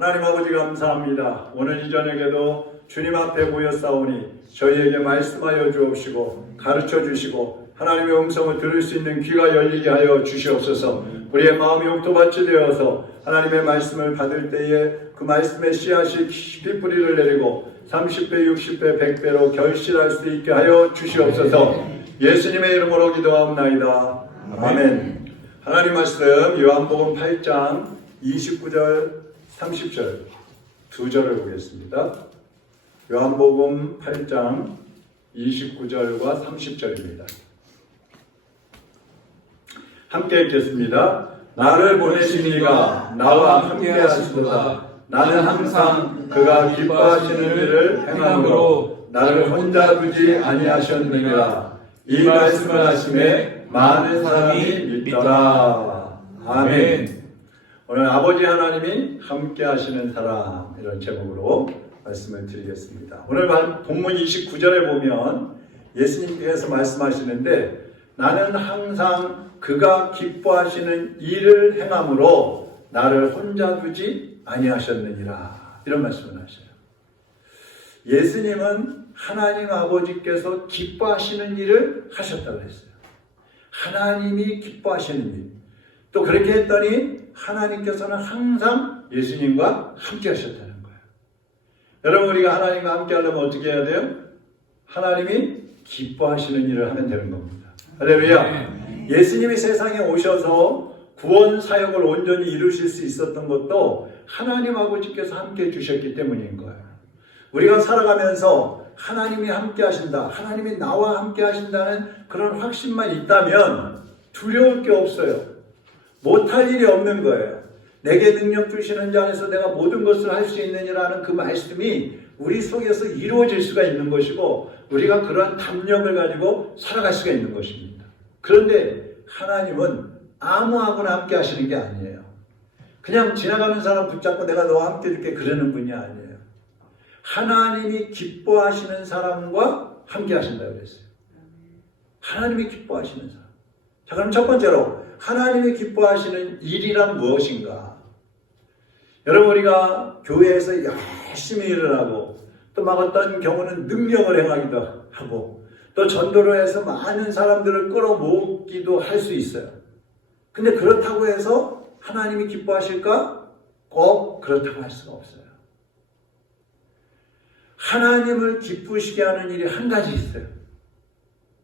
하나님 아버지 감사합니다. 오늘 이 저녁에도 주님 앞에 모였사오니 저희에게 말씀하여 주옵시고 가르쳐 주시고 하나님의 음성을 들을 수 있는 귀가 열리게 하여 주시옵소서. 우리의 마음이 옥토밭이 되어서 하나님의 말씀을 받을 때에 그 말씀의 씨앗이 깊이 뿌리를 내리고 30배, 60배, 100배로 결실할 수 있게 하여 주시옵소서. 예수님의 이름으로 기도하옵나이다. 아멘. 하나님 말씀 요한복음 8장 29절 30절 두 절을 보겠습니다. 요한복음 8장 29절과 30절입니다. 함께 읽겠습니다. 나를 보내신 이가 나와 함께 하시도다. 나는 항상 그가 기뻐하시는 일을 행함으로 나를 혼자 두지 아니하셨느니라. 이 말씀을 하심에 많은 사람이 믿더라. 아멘. 오늘 아버지 하나님이 함께 하시는 사람, 이런 제목으로 말씀을 드리겠습니다. 오늘 본문 29절에 보면 예수님께서 말씀하시는데 나는 항상 그가 기뻐하시는 일을 행함으로 나를 혼자 두지 아니하셨느니라. 이런 말씀을 하셔요. 예수님은 하나님 아버지께서 기뻐하시는 일을 하셨다고 했어요. 하나님이 기뻐하시는 일. 또 그렇게 했더니 하나님께서는 항상 예수님과 함께 하셨다는 거예요. 여러분, 우리가 하나님과 함께 하려면 어떻게 해야 돼요? 하나님이 기뻐하시는 일을 하면 되는 겁니다. 할렐루야. 예수님이 세상에 오셔서 구원 사역을 온전히 이루실 수 있었던 것도 하나님 아버지께서 함께 해주셨기 때문인 거예요. 우리가 살아가면서 하나님이 함께 하신다, 하나님이 나와 함께 하신다는 그런 확신만 있다면 두려울 게 없어요. 못할 일이 없는 거예요. 내게 능력 주시는 자 안에서 내가 모든 것을 할 수 있느니라는 그 말씀이 우리 속에서 이루어질 수가 있는 것이고 우리가 그러한 담력을 가지고 살아갈 수가 있는 것입니다. 그런데 하나님은 아무하고나 함께 하시는 게 아니에요. 그냥 지나가는 사람 붙잡고 내가 너와 함께 해줄게 그러는 분이 아니에요. 하나님이 기뻐하시는 사람과 함께 하신다고 그랬어요. 하나님이 기뻐하시는 사람. 자, 그럼 첫 번째로 하나님이 기뻐하시는 일이란 무엇인가? 여러분, 우리가 교회에서 열심히 일을 하고 또 막 어떤 경우는 능력을 행하기도 하고 또 전도를 해서 많은 사람들을 끌어모으기도 할 수 있어요. 근데 그렇다고 해서 하나님이 기뻐하실까? 꼭 그렇다고 할 수가 없어요. 하나님을 기쁘시게 하는 일이 한 가지 있어요.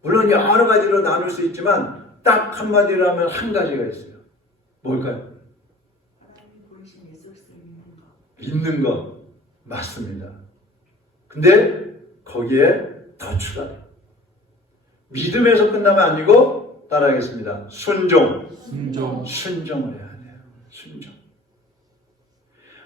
물론 여러 가지로 나눌 수 있지만 딱 한마디로 하면 한 가지가 있어요. 뭘까요? 하나님 보이신 예수 그리스도를 믿는 것. 맞습니다. 근데 거기에 더 추가돼요. 믿음에서 끝나면 아니고 따라하겠습니다. 순종을 해야 돼요. 순종.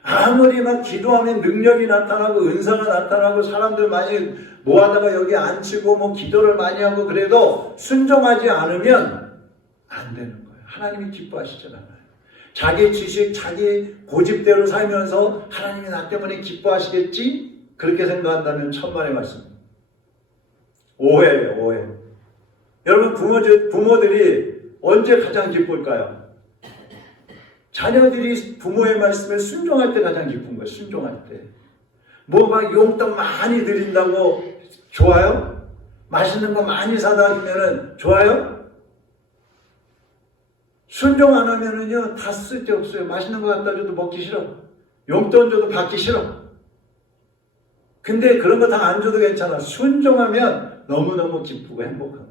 아무리 막 기도하면 능력이 나타나고 은사가 나타나고 사람들 많이 모아다가 여기 앉히고 뭐 기도를 많이 하고 그래도 순종하지 않으면 안 되는 거예요. 하나님이 기뻐하시잖아요. 자기 지식, 자기 고집대로 살면서 하나님이 나 때문에 기뻐하시겠지? 그렇게 생각한다면 천만의 말씀. 오해예요, 오해. 여러분, 부모들이 언제 가장 기쁠까요? 자녀들이 부모의 말씀에 순종할 때 가장 기쁜 거예요. 순종할 때. 뭐 막 용돈 많이 드린다고 좋아요? 맛있는 거 많이 사다 주면은 좋아요? 순종 안 하면은요, 다 쓸데없어요. 맛있는 거 갖다 줘도 먹기 싫어. 용돈 줘도 받기 싫어. 근데 그런 거 다 안 줘도 괜찮아. 순종하면 너무너무 기쁘고 행복한 거예요.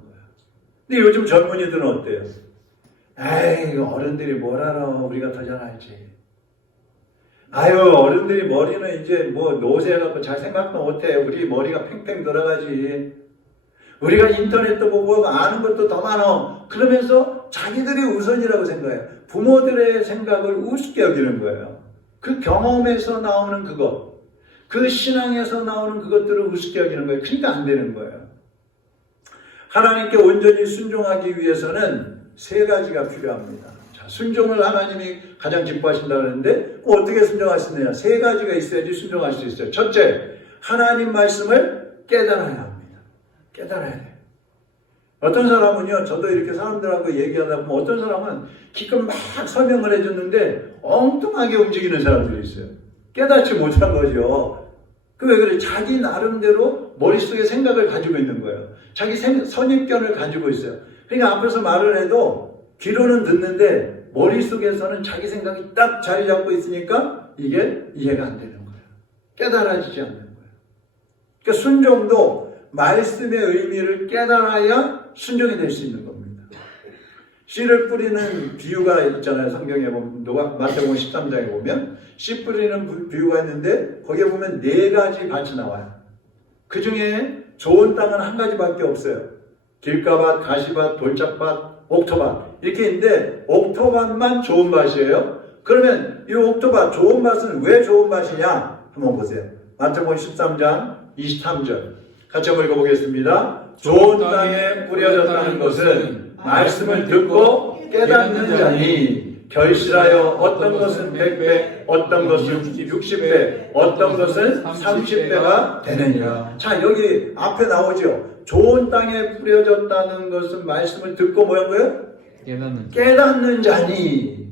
근데 요즘 젊은이들은 어때요? 에이, 어른들이 뭘 알아. 우리가 더 잘 알지. 아유, 어른들이 머리는 이제 뭐 노쇠해갖고 잘 생각도 못해. 우리 머리가 팽팽 돌아가지. 우리가 인터넷도 보고 아는 것도 더 많아. 그러면서 자기들이 우선이라고 생각해요. 부모들의 생각을 우습게 여기는 거예요. 그 경험에서 나오는 그것, 그 신앙에서 나오는 그것들을 우습게 여기는 거예요. 그러니까 안 되는 거예요. 하나님께 온전히 순종하기 위해서는 세 가지가 필요합니다. 자, 순종을 하나님이 가장 기뻐하신다고 하는데 어떻게 순종하시느냐? 세 가지가 있어야지 순종할 수 있어요. 첫째, 하나님 말씀을 깨달아야 합니다. 깨달아야 돼요. 어떤 사람은요, 저도 이렇게 사람들하고 얘기하다 보면 어떤 사람은 기껏 막 설명을 해줬는데 엉뚱하게 움직이는 사람들이 있어요. 깨닫지 못한 거죠. 그 왜 그래? 자기 나름대로 머릿속에 생각을 가지고 있는 거예요. 자기 선입견을 가지고 있어요. 그러니까 앞에서 말을 해도 귀로는 듣는데 머릿속에서는 자기 생각이 딱 자리 잡고 있으니까 이게 이해가 안 되는 거예요. 깨달아지지 않는 거예요. 그러니까 순종도 말씀의 의미를 깨달아야 순종이 될 수 있는 겁니다. 씨를 뿌리는 비유가 있잖아요. 성경에 보면 마태복음 13장에 보면 씨 뿌리는 비유가 있는데 거기에 보면 4가지 밭이 나와요. 그 중에 좋은 땅은 한 가지밖에 없어요. 길가밭, 가시밭, 돌짝밭, 옥토밭 이렇게 있는데 옥토밭만 좋은 밭이에요. 그러면 이 옥토밭, 좋은 밭은 왜 좋은 밭이냐? 한번 보세요. 마태복음 13장 23절 같이 한번 읽어보겠습니다. 좋은 땅에 뿌려졌다는 것은 말씀을 듣고 깨닫는 자니 결실하여 어떤 것은 100배, 어떤 것은 60배, 어떤 것은 30배가 되느니라. 자, 여기 앞에 나오죠. 좋은 땅에 뿌려졌다는 것은 말씀을 듣고 뭐한 거예요? 깨닫는 자니.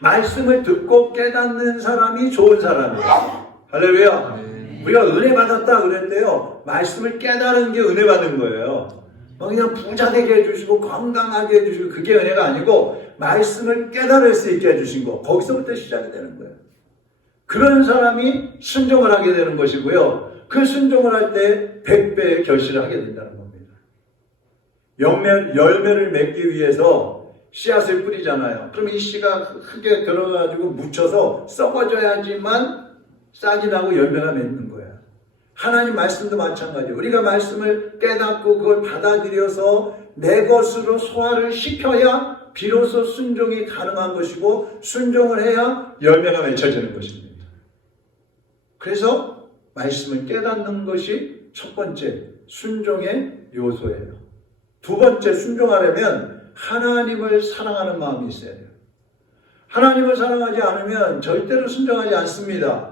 말씀을 듣고 깨닫는 사람이 좋은 사람이에요. 할렐루야. 우리가 은혜 받았다 그랬대요. 말씀을 깨달은 게 은혜 받은 거예요. 그냥 부자 되게 해주시고 건강하게 해주시고 그게 은혜가 아니고 말씀을 깨달을 수 있게 해주신 거. 거기서부터 시작이 되는 거예요. 그런 사람이 순종을 하게 되는 것이고요. 그 순종을 할 때 100배의 결실을 하게 된다는 겁니다. 열매를 맺기 위해서 씨앗을 뿌리잖아요. 그럼 이 씨가 크게 들어가지고 묻혀서 썩어져야지만 싹이 나고 열매가 맺는 거예요. 하나님 말씀도 마찬가지예요. 우리가 말씀을 깨닫고 그걸 받아들여서 내 것으로 소화를 시켜야 비로소 순종이 가능한 것이고 순종을 해야 열매가 맺혀지는 것입니다. 그래서 말씀을 깨닫는 것이 첫 번째 순종의 요소예요. 두 번째 순종하려면 하나님을 사랑하는 마음이 있어야 돼요. 하나님을 사랑하지 않으면 절대로 순종하지 않습니다.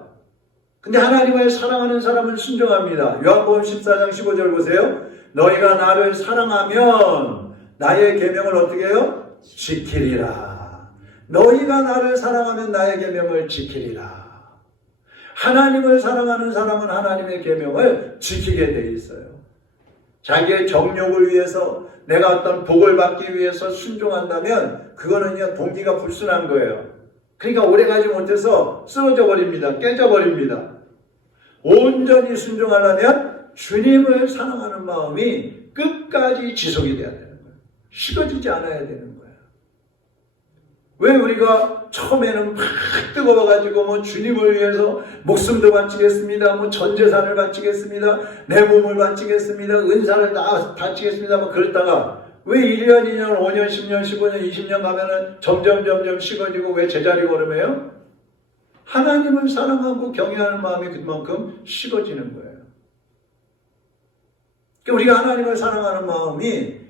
근데 하나님을 사랑하는 사람은 순종합니다. 요한복음 14장 15절 보세요. 너희가 나를 사랑하면 나의 계명을 어떻게 해요? 지키리라. 너희가 나를 사랑하면 나의 계명을 지키리라. 하나님을 사랑하는 사람은 하나님의 계명을 지키게 돼 있어요. 자기의 정욕을 위해서 내가 어떤 복을 받기 위해서 순종한다면 그거는요 동기가 불순한 거예요. 그러니까 오래가지 못해서 쓰러져 버립니다. 깨져 버립니다. 온전히 순종하려면 주님을 사랑하는 마음이 끝까지 지속이 돼야 되는 거예요. 식어지지 않아야 되는 거예요. 왜 우리가 처음에는 막 뜨거워가지고 뭐 주님을 위해서 목숨도 바치겠습니다. 뭐 전 재산을 바치겠습니다. 내 몸을 바치겠습니다. 은사를 다 바치겠습니다. 뭐 그랬다가 왜 1년, 2년, 5년, 10년, 15년, 20년 가면은 점점 식어지고 왜 제자리 걸음해요? 하나님을 사랑하고 경외하는 마음이 그만큼 식어지는 거예요. 그러니까 우리가 하나님을 사랑하는 마음이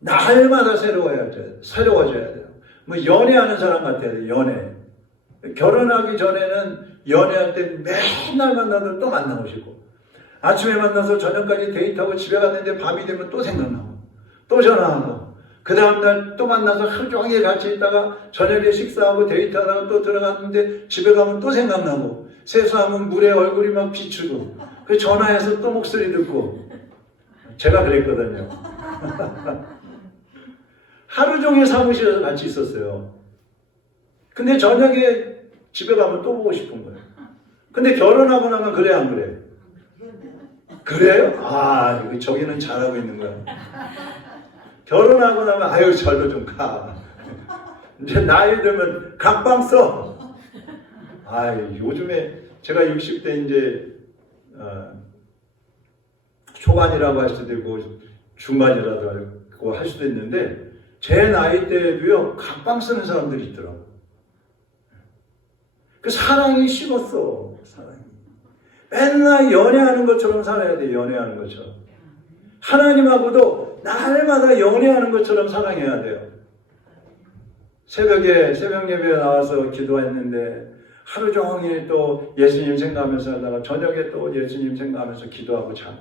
날마다 새로워져야 돼요. 뭐 연애하는 사람 같아야 돼요. 연애. 결혼하기 전에는 연애할 때 맨날 만나도 또 만나고 싶고 아침에 만나서 저녁까지 데이트하고 집에 갔는데 밤이 되면 또 생각나고 또 전화하고 그 다음날 또 만나서 하루 종일 같이 있다가 저녁에 식사하고 데이트하다가 또 들어갔는데 집에 가면 또 생각나고 세수하면 물에 얼굴이 막 비추고 그 전화해서 또 목소리 듣고 제가 그랬거든요. 하루 종일 사무실에서 같이 있었어요. 근데 저녁에 집에 가면 또 보고 싶은 거예요. 근데 결혼하고 나면 그래 안 그래? 그래요? 아, 저기는 잘하고 있는 거야. 결혼하고 나면 아유 절로 좀 가. 이제 나이 들면 각방 써. 아, 요즘에 제가 60대 이제 초반이라고 할 수도 있고 중반이라고 할 수도 있는데 제 나이 때도요 각방 쓰는 사람들이 있더라고. 그 사랑이 식었어. 사랑이. 맨날 연애하는 것처럼 살아야 돼. 연애하는 것처럼. 하나님하고도 날마다 연애하는 것처럼 사랑해야 돼요. 새벽 예배에 나와서 기도했는데 하루 종일 또 예수님 생각하면서 하다가 저녁에 또 예수님 생각하면서 기도하고 자.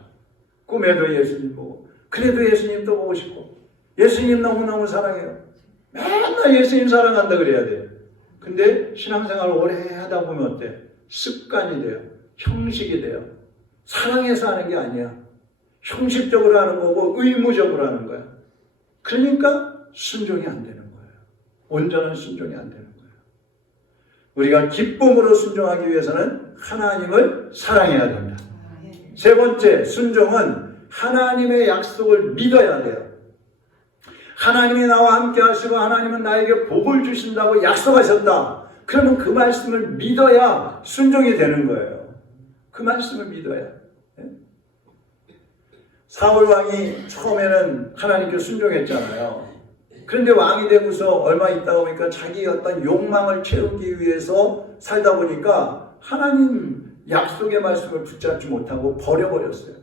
꿈에도 예수님 보고 그래도 예수님 또 보고 싶고 예수님 너무너무 사랑해요. 맨날 예수님 사랑한다 그래야 돼요. 근데 신앙생활을 오래 하다 보면 어때? 습관이 돼요. 형식이 돼요. 사랑해서 하는 게 아니야. 형식적으로 하는 거고 의무적으로 하는 거야. 그러니까 순종이 안 되는 거예요. 온전한 순종이 안 되는 거예요. 우리가 기쁨으로 순종하기 위해서는 하나님을 사랑해야 된다. 세 번째, 순종은 하나님의 약속을 믿어야 돼요. 하나님이 나와 함께 하시고 하나님은 나에게 복을 주신다고 약속하셨다. 그러면 그 말씀을 믿어야 순종이 되는 거예요. 그 말씀을 믿어야. 사울 왕이 처음에는 하나님께 순종했잖아요. 그런데 왕이 되고서 얼마 있다가 보니까 자기 어떤 욕망을 채우기 위해서 살다 보니까 하나님 약속의 말씀을 붙잡지 못하고 버려버렸어요.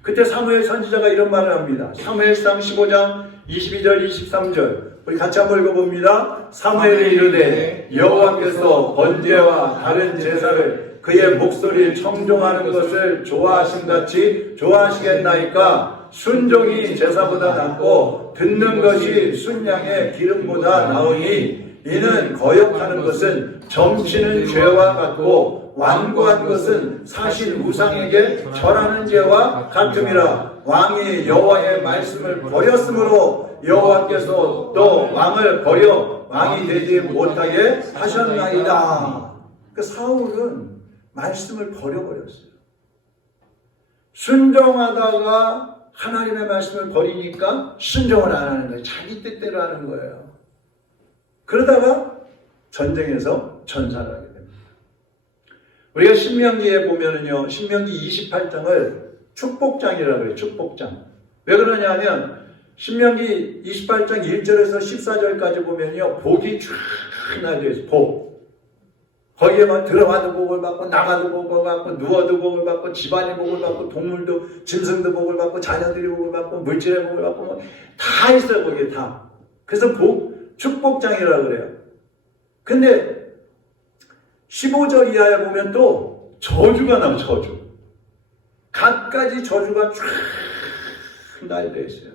그때 사무엘 선지자가 이런 말을 합니다. 사무엘상 15장 22절 23절 우리 같이 한번 읽어봅니다. 사무엘이 이르되 여호와께서 번제와 다른 제사를 그의 목소리에 청종하는 것을 좋아하심같이 좋아하시겠나이까? 순종이 제사보다 낫고 듣는 것이 순양의 기름보다 나으니 이는 거역하는 것은 점치는 죄와 같고 완고한 것은 사실 우상에게 절하는 죄와 같음이라. 왕이 여호와의 말씀을 버렸으므로 여호와께서 또 왕을 버려 왕이 되지 못하게 하셨나이다. 그 사울은 말씀을 버려버렸어요. 순종하다가 하나님의 말씀을 버리니까 순종을 안 하는 거예요. 자기 뜻대로 하는 거예요. 그러다가 전쟁에서 전사를 하게 됩니다. 우리가 신명기에 보면은요, 신명기 28장을 축복장이라고 해요. 축복장. 왜 그러냐면 신명기 28장 1절에서 14절까지 보면요, 복이 쫙 나뉘어 있어요. 복. 거기에만 들어가도 복을 받고 나가도 복을 받고 누워도 복을 받고 집안이 복을 받고 동물도 짐승도 복을 받고 자녀들이 복을 받고 물질의 복을 받고 뭐 다 있어요. 거기에 다. 그래서 축복장이라고 그래요. 근데 15절 이하에 보면 또 저주가 나와요. 저주. 갖가지 저주가 쫙 나열되어 있어요.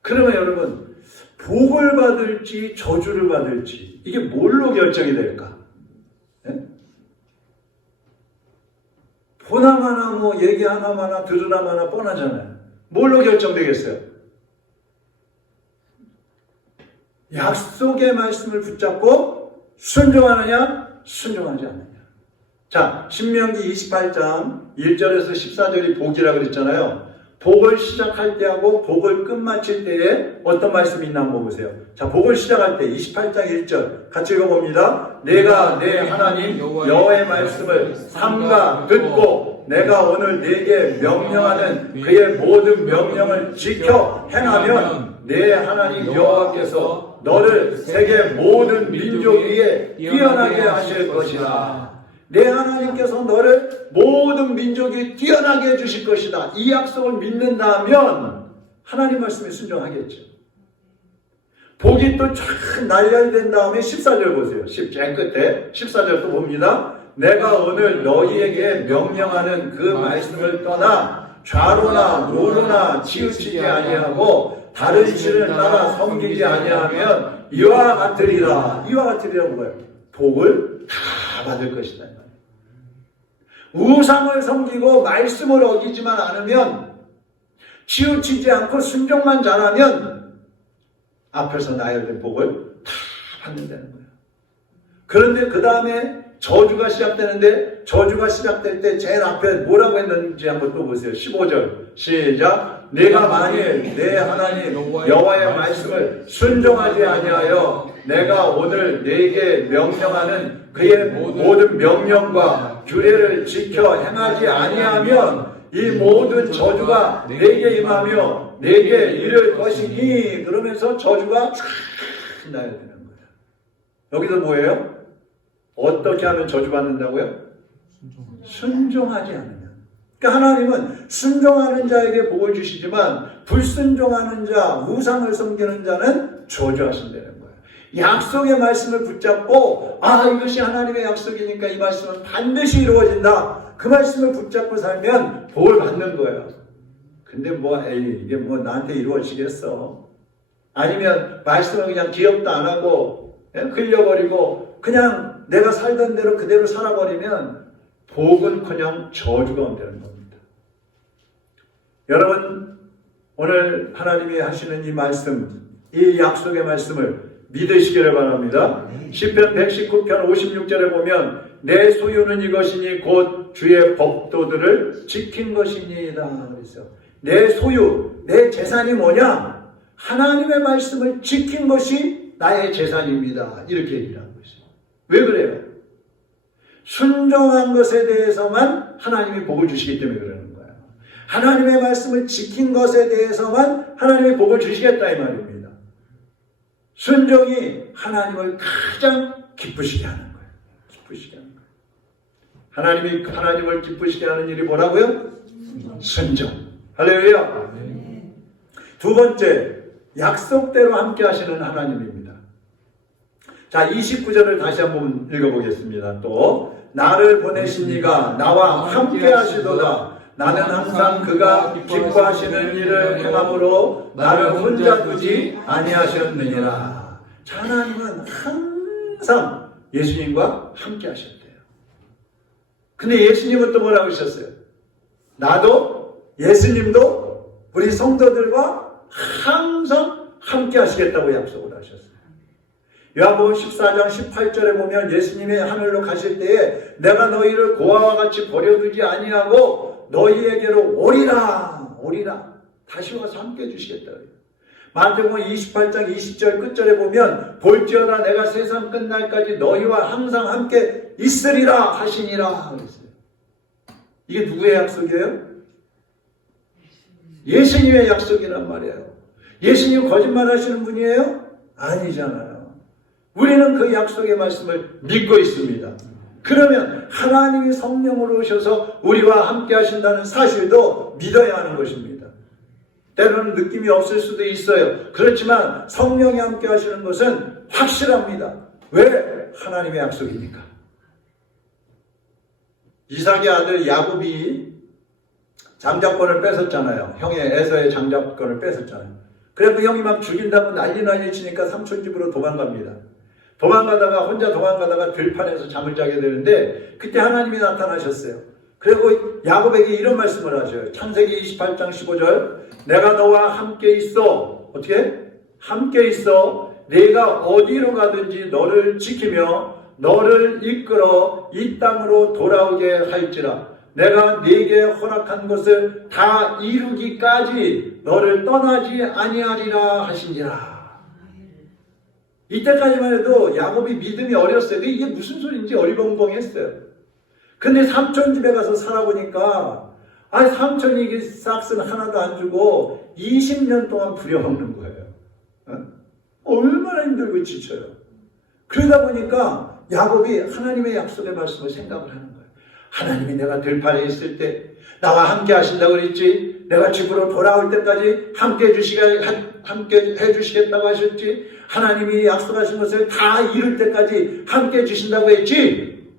그러면 여러분 복을 받을지 저주를 받을지 이게 뭘로 결정이 될까? 네? 보나마나 뭐 얘기 하나마나 들으나마나 뻔하잖아요. 뭘로 결정되겠어요? 약속의 말씀을 붙잡고 순종하느냐 순종하지 않느냐. 자, 신명기 28장 1절에서 14절이 복이라고 그랬잖아요. 복을 시작할 때하고 복을 끝마칠 때에 어떤 말씀이 있나 한번 보세요. 자, 복을 시작할 때 28장 1절 같이 읽어봅니다. 내가 내 하나님 여호와의 말씀을 삼가 듣고 내가 오늘 네게 명령하는 그의 모든 명령을 지켜 행하면 내 하나님 여호와께서 너를 세계 모든 민족 위에 뛰어나게 하실 것이다. 내 하나님께서 너를 모든 민족이 뛰어나게 해주실 것이다. 이 약속을 믿는다면 하나님 말씀에 순종하겠죠. 복이 또 쫙 날려된 다음에 14절 보세요. 맨 끝에 14절 또 봅니다. 내가 오늘 너희에게 명령하는 그 말씀을 떠나 좌로나 우로나 치우치지 아니하고 다른 신을 따라 섬기지 아니하면 이와 같으리라. 이와 같으리라고 뭐예요? 복을 다 받을 것이다. 우상을 섬기고 말씀을 어기지만 않으면 치우치지 않고 순종만 잘하면 앞에서 나열된 복을 다 받는다는 거예요. 그런데 그 다음에 저주가 시작되는데 저주가 시작될 때 제일 앞에 뭐라고 했는지 한번 또 보세요. 15절 시작. 내가 만일 내 하나님 여호와의 말씀을 순종하지 아니하여 내가 오늘 네게 명령하는 그의 모든 명령과 규례를 지켜 행하지 아니하면 이 모든 저주가 네게 임하며 네게 이를 것이니. 그러면서 저주가 쫙 나야 되는 거예요. 여기서 뭐예요? 어떻게 하면 저주받는다고요? 순종하지 않으면. 그러니까 하나님은 순종하는 자에게 복을 주시지만 불순종하는 자, 우상을 섬기는 자는 저주하신다는 거예요. 약속의 말씀을 붙잡고 이것이 하나님의 약속이니까 이 말씀은 반드시 이루어진다. 그 말씀을 붙잡고 살면 복을 받는 거예요. 근데 이게 나한테 이루어지겠어? 아니면 말씀을 그냥 기억도 안 하고 흘려버리고 그냥 내가 살던 대로 그대로 살아버리면 복은커녕 저주가 온다는 겁니다. 여러분, 오늘 하나님이 하시는 이 말씀, 이 약속의 말씀을 믿으시기를 바랍니다. 시편 119편 56절에 보면 내 소유는 이것이니 곧 주의 법도들을 지킨 것이니이다. 그래서 내 소유, 내 재산이 뭐냐? 하나님의 말씀을 지킨 것이 나의 재산입니다. 이렇게 얘기를 하고 있어요. 왜 그래요? 순종한 것에 대해서만 하나님이 복을 주시기 때문에 그러는 거예요. 하나님의 말씀을 지킨 것에 대해서만 하나님이 복을 주시겠다 이 말입니다. 순종이 하나님을 가장 기쁘시게 하는 거예요. 기쁘시게 하는 거예요. 하나님을 기쁘시게 하는 일이 뭐라고요? 순종. 할렐루야. 두 번째, 약속대로 함께 하시는 하나님입니다. 자, 29절을 다시 한번 읽어보겠습니다. 또 나를 보내신 이가 나와 함께 하시도다. 나는 항상 그가 기뻐하시는 일을 행함으로 나를 혼자 두지 아니하셨느니라. 하나님은 항상 예수님과 함께 하셨대요. 근데 예수님은 또 뭐라고 하셨어요? 나도 예수님도 우리 성도들과 항상 함께 하시겠다고 약속을 하셨어요. 요한복음 14장 18절에 보면 예수님이 하늘로 가실 때에 내가 너희를 고아와 같이 버려두지 아니하고 너희에게로 오리라. 다시 와서 함께 해주시겠다. 마태복음 28장 20절 끝절에 보면 볼지어다 내가 세상 끝날까지 너희와 항상 함께 있으리라 하시니라 그랬어요. 이게 누구의 약속이에요? 예수님의 약속이란 말이에요. 예수님 거짓말 하시는 분이에요? 아니잖아요. 우리는 그 약속의 말씀을 믿고 있습니다. 그러면 하나님이 성령으로 오셔서 우리와 함께 하신다는 사실도 믿어야 하는 것입니다. 때로는 느낌이 없을 수도 있어요. 그렇지만 성령이 함께 하시는 것은 확실합니다. 왜? 하나님의 약속이니까. 이삭의 아들 야곱이 장자권을 뺏었잖아요. 형의 에서의 장자권을 뺏었잖아요. 그래서 형이 막 죽인다고 난리 치니까 삼촌 집으로 도망갑니다. 혼자 도망가다가 들판에서 잠을 자게 되는데 그때 하나님이 나타나셨어요. 그리고 야곱에게 이런 말씀을 하셔요. 창세기 28장 15절 내가 너와 함께 있어. 어떻게? 함께 있어. 내가 어디로 가든지 너를 지키며 너를 이끌어 이 땅으로 돌아오게 할지라. 내가 네게 허락한 것을 다 이루기까지 너를 떠나지 아니하리라 하시니라. 이때까지만 해도 야곱이 믿음이 어렸어요. 이게 무슨 소리인지 어리벙벙했어요. 근데 삼촌 집에 가서 살아보니까 삼촌이 이게 싹슨 하나도 안 주고 20년 동안 부려먹는 거예요. 얼마나 힘들고 지쳐요. 그러다 보니까 야곱이 하나님의 약속의 말씀을 생각을 하는 거예요. 하나님이 내가 들판에 있을 때 나와 함께 하신다고 그랬지. 내가 집으로 돌아올 때까지 함께 해주시겠다고 하셨지. 하나님이 약속하신 것을 다 이룰 때까지 함께 해주신다고 했지.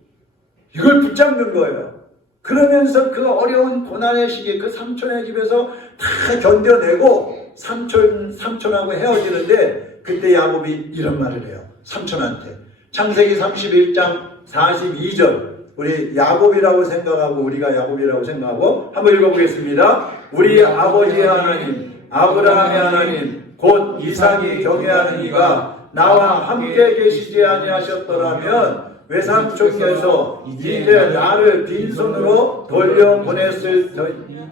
이걸 붙잡는 거예요. 그러면서 그 어려운 고난의 시기, 그 삼촌의 집에서 다 견뎌내고 삼촌하고 헤어지는데 그때 야곱이 이런 말을 해요. 삼촌한테. 창세기 31장 42절. 우리 야곱이라고 생각하고 우리가 야곱이라고 생각하고 한번 읽어보겠습니다. 우리 아버지의 하나님, 아브라함의 하나님, 곧 이삭이 경외하는 이가 나와 함께 계시지 아니하셨더라면 외삼촌께서 이제 나를 빈손으로 돌려보냈을 터이니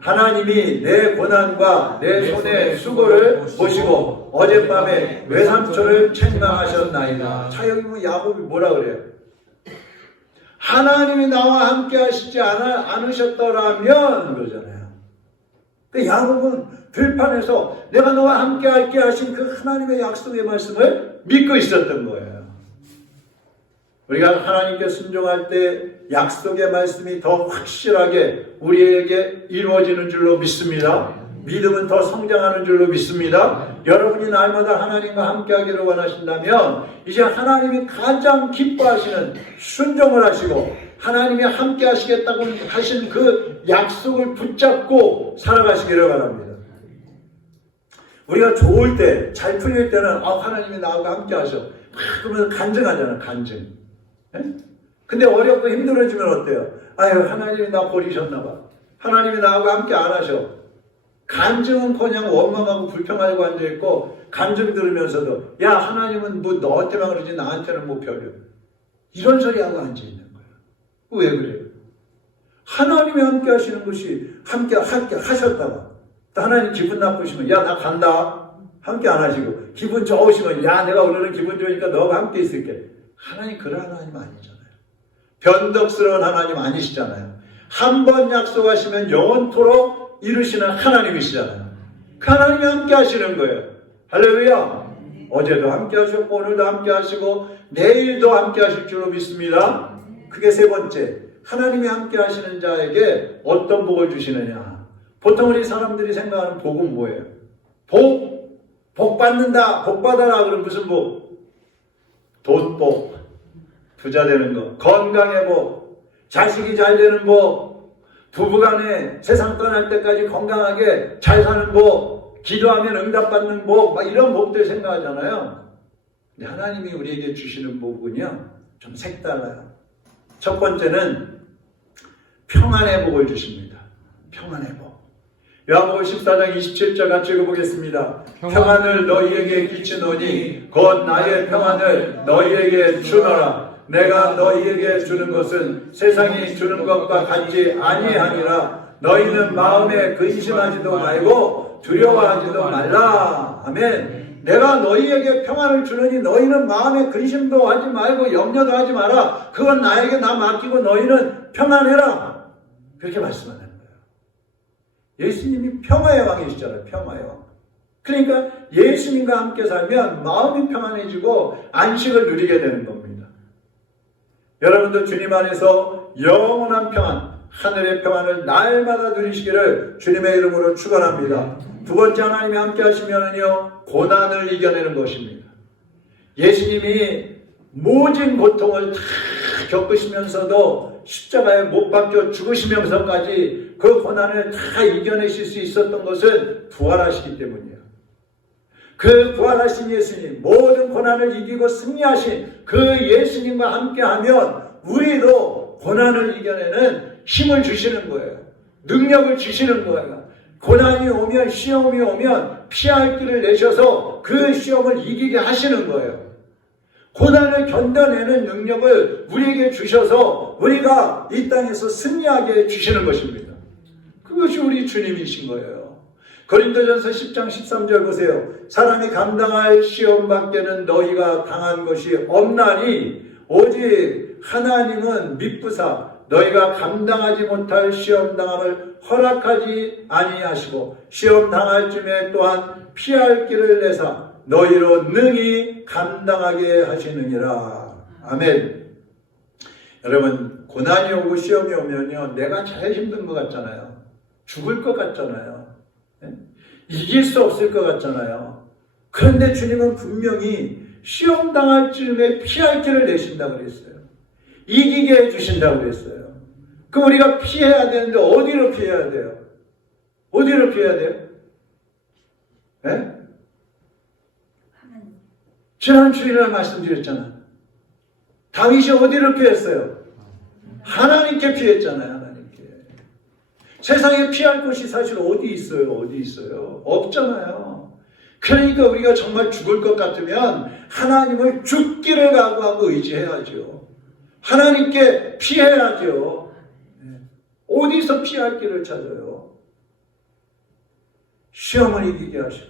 하나님이 내 고난과 내 손의 수고를 보시고 어젯밤에 외삼촌을 책망하셨나이다. 자, 여기 보면 야곱이 뭐라 그래요? 하나님이 나와 함께 하시지 않으셨더라면 그러잖아요. 그 야곱은 들판에서 내가 너와 함께 할게 하신 그 하나님의 약속의 말씀을 믿고 있었던 거예요. 우리가 하나님께 순종할 때 약속의 말씀이 더 확실하게 우리에게 이루어지는 줄로 믿습니다. 믿음은 더 성장하는 줄로 믿습니다. 여러분이 날마다 하나님과 함께하기를 원하신다면 이제 하나님이 가장 기뻐하시는 순종을 하시고 하나님이 함께 하시겠다고 하신 그 약속을 붙잡고 살아가시기를 바랍니다. 우리가 좋을 때, 잘 풀릴 때는 하나님이 나하고 함께 하셔. 그러면서 간증하잖아, 간증. 예? 근데 어렵고 힘들어지면 어때요? 아유, 하나님이 나 버리셨나 봐. 하나님이 나하고 함께 안 하셔. 간증은커녕 원망하고 불평하고 앉아있고, 간증 들으면서도 야, 하나님은 뭐 너한테만 그러지 나한테는 못 펴려. 이런 소리하고 앉아있는 거예요. 왜 그래요? 하나님이 함께 하시는 것이 함께 하셨다가 또 하나님 기분 나쁘시면 야, 나 간다. 함께 안 하시고 기분 좋으시면 야, 내가 오늘은 기분 좋으니까 너가 함께 있을게. 하나님 그런 하나님 아니잖아요. 변덕스러운 하나님 아니시잖아요. 한 번 약속하시면 영원토록 이루시는 하나님이시잖아요. 그 하나님이 함께 하시는 거예요. 할렐루야. 어제도 함께 하셨고 오늘도 함께 하시고 내일도 함께 하실 줄로 믿습니다. 그게 세 번째. 하나님이 함께 하시는 자에게 어떤 복을 주시느냐. 보통 우리 사람들이 생각하는 복은 뭐예요? 복 받는다. 복 받아라. 그럼 무슨 복? 돈복, 부자 되는 거, 건강의 복, 자식이 잘 되는 복, 부부간에 세상 떠날 때까지 건강하게 잘 사는 복, 기도하면 응답받는 복, 막 이런 복들 생각하잖아요. 근데 하나님이 우리에게 주시는 복은요, 좀 색달라요. 첫 번째는 평안의 복을 주십니다. 평안의 복. 요한복음 14장 27절 같이 읽어보겠습니다. 평안을 너희에게 끼치노니 곧 나의 평안을 너희에게 주노라. 내가 너희에게 주는 것은 세상이 주는 것과 같지 아니하니라. 너희는 마음에 근심하지도 말고 두려워하지도 말라. 아멘. 내가 너희에게 평안을 주느니 너희는 마음에 근심도 하지 말고 염려도 하지 마라. 그건 나에게 나 맡기고 너희는 평안해라. 그렇게 말씀하는 거예요. 예수님이 평화의 왕이시잖아요. 평화의 왕. 그러니까 예수님과 함께 살면 마음이 평안해지고 안식을 누리게 되는 겁니다. 여러분도 주님 안에서 영원한 평안, 하늘의 평안을 날마다 누리시기를 주님의 이름으로 축원합니다. 두 번째, 하나님이 함께 하시면은요, 고난을 이겨내는 것입니다. 예수님이 모진 고통을 다 겪으시면서도 십자가에 못 박혀 죽으시면서까지 그 고난을 다 이겨내실 수 있었던 것은 부활하시기 때문이에요. 그 부활하신 예수님, 모든 고난을 이기고 승리하신 그 예수님과 함께하면 우리도 고난을 이겨내는 힘을 주시는 거예요. 능력을 주시는 거예요. 고난이 오면, 시험이 오면 피할 길을 내셔서 그 시험을 이기게 하시는 거예요. 고난을 견뎌내는 능력을 우리에게 주셔서 우리가 이 땅에서 승리하게 주시는 것입니다. 그것이 우리 주님이신 거예요. 고린도전서 10장 13절 보세요. 사람이 감당할 시험 밖에는 너희가 당한 것이 없나니 오직 하나님은 미쁘사 너희가 감당하지 못할 시험 당함을 허락하지 아니하시고 시험 당할 쯤에 또한 피할 길을 내사 너희로 능히 감당하게 하시느니라. 아멘. 여러분, 고난이 오고 시험이 오면요, 내가 제일 힘든 것 같잖아요. 죽을 것 같잖아요. 이길 수 없을 것 같잖아요. 그런데 주님은 분명히 시험 당할 쯤에 피할 길을 내신다고 그랬어요. 이기게 해주신다고 그랬어요. 그럼 우리가 피해야 되는데 어디로 피해야 돼요? 어디로 피해야 돼요? 네? 지난 주일날 말씀드렸잖아. 다윗이 어디를 피했어요? 하나님께 피했잖아요. 하나님께. 세상에 피할 곳이 사실 어디 있어요? 어디 있어요? 없잖아요. 그러니까 우리가 정말 죽을 것 같으면 하나님을 죽기를 각오하고 의지해야죠. 하나님께 피해야죠. 어디서 피할 길을 찾아요? 시험을 이기게 하시고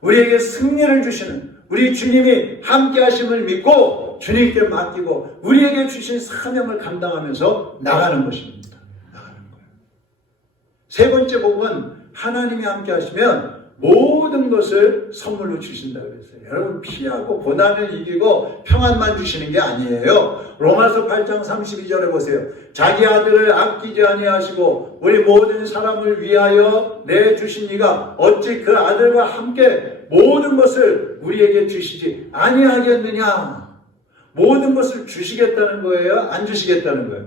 우리에게 승리를 주시는 우리 주님이 함께 하심을 믿고 주님께 맡기고 우리에게 주신 사명을 감당하면서 나가는 것입니다. 나가는 거예요. 세 번째 복은 하나님이 함께 하시면 모든 것을 선물로 주신다고 그랬어요. 여러분, 피하고 고난을 이기고 평안만 주시는 게 아니에요. 로마서 8장 32절에 보세요. 자기 아들을 아끼지 아니하시고 우리 모든 사람을 위하여 내주신 이가 어찌 그 아들과 함께 모든 것을 우리에게 주시지 아니하겠느냐. 모든 것을 주시겠다는 거예요? 안 주시겠다는 거예요?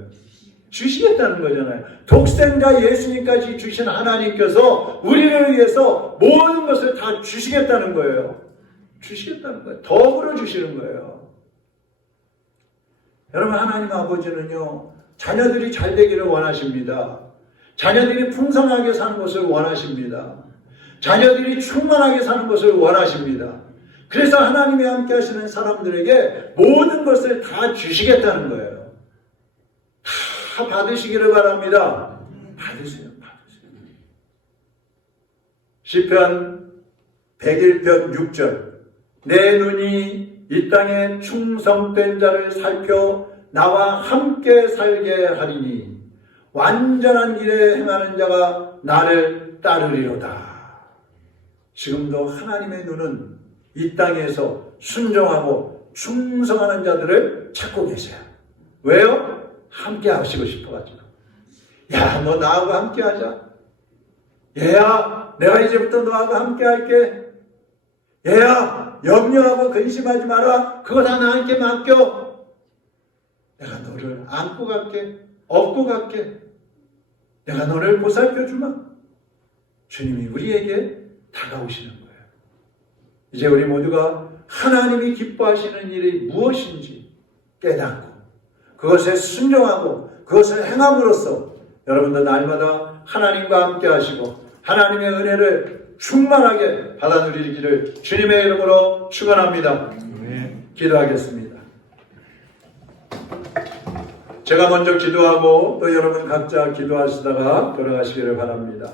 주시겠다는 거잖아요. 독생자 예수님까지 주신 하나님께서 우리를 위해서 모든 것을 다 주시겠다는 거예요. 주시겠다는 거예요. 덕으로 주시는 거예요. 여러분, 하나님 아버지는요, 자녀들이 잘 되기를 원하십니다. 자녀들이 풍성하게 사는 것을 원하십니다. 자녀들이 충만하게 사는 것을 원하십니다. 그래서 하나님이 함께 하시는 사람들에게 모든 것을 다 주시겠다는 거예요. 다 받으시기를 바랍니다. 받으세요. 시편 101편 6절. 내 눈이 이 땅에 충성된 자를 살펴 나와 함께 살게 하리니 완전한 길에 행하는 자가 나를 따르리로다. 지금도 하나님의 눈은 이 땅에서 순종하고 충성하는 자들을 찾고 계세요. 왜요? 함께 하시고 싶어가지고. 야, 너 나하고 함께 하자. 얘야, 내가 이제부터 너하고 함께 할게. 얘야, 염려하고 근심하지 마라. 그거 다 나한테 맡겨. 내가 너를 안고 갈게. 업고 갈게. 내가 너를 보살펴 주마. 주님이 우리에게 다가오시는 거예요. 이제 우리 모두가 하나님이 기뻐하시는 일이 무엇인지 깨닫고 그것에 순종하고 그것을 행함으로써 여러분도 날마다 하나님과 함께 하시고 하나님의 은혜를 충만하게 받아 누리기를 주님의 이름으로 축원합니다. 기도하겠습니다. 제가 먼저 기도하고 또 여러분 각자 기도하시다가 돌아가시기를 바랍니다.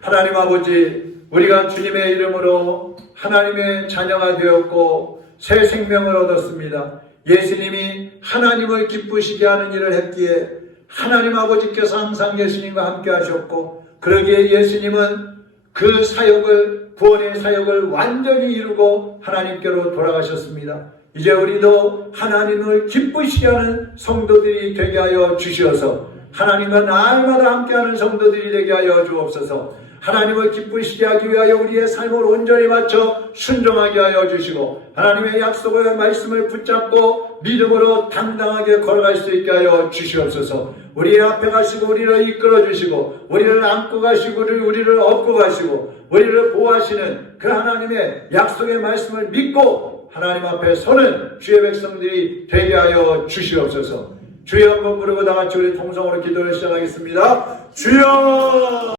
하나님 아버지, 우리가 주님의 이름으로 하나님의 자녀가 되었고 새 생명을 얻었습니다. 예수님이 하나님을 기쁘시게 하는 일을 했기에 하나님 아버지께서 항상 예수님과 함께 하셨고 그러기에 예수님은 그 사역을, 구원의 사역을 완전히 이루고 하나님께로 돌아가셨습니다. 이제 우리도 하나님을 기쁘시게 하는 성도들이 되게 하여 주시어서 하나님과 날마다 함께하는 성도들이 되게 하여 주옵소서. 하나님을 기쁘시게 하기 위하여 우리의 삶을 온전히 맞춰 순종하게 하여 주시고 하나님의 약속의 말씀을 붙잡고 믿음으로 당당하게 걸어갈 수 있게 하여 주시옵소서. 우리 앞에 가시고 우리를 이끌어 주시고 우리를 안고 가시고 우리를 업고 가시고 우리를 보호하시는 그 하나님의 약속의 말씀을 믿고 하나님 앞에 서는 주의 백성들이 되게 하여 주시옵소서. 주여 한번 부르고 다 같이 우리 통성으로 기도를 시작하겠습니다. 주여!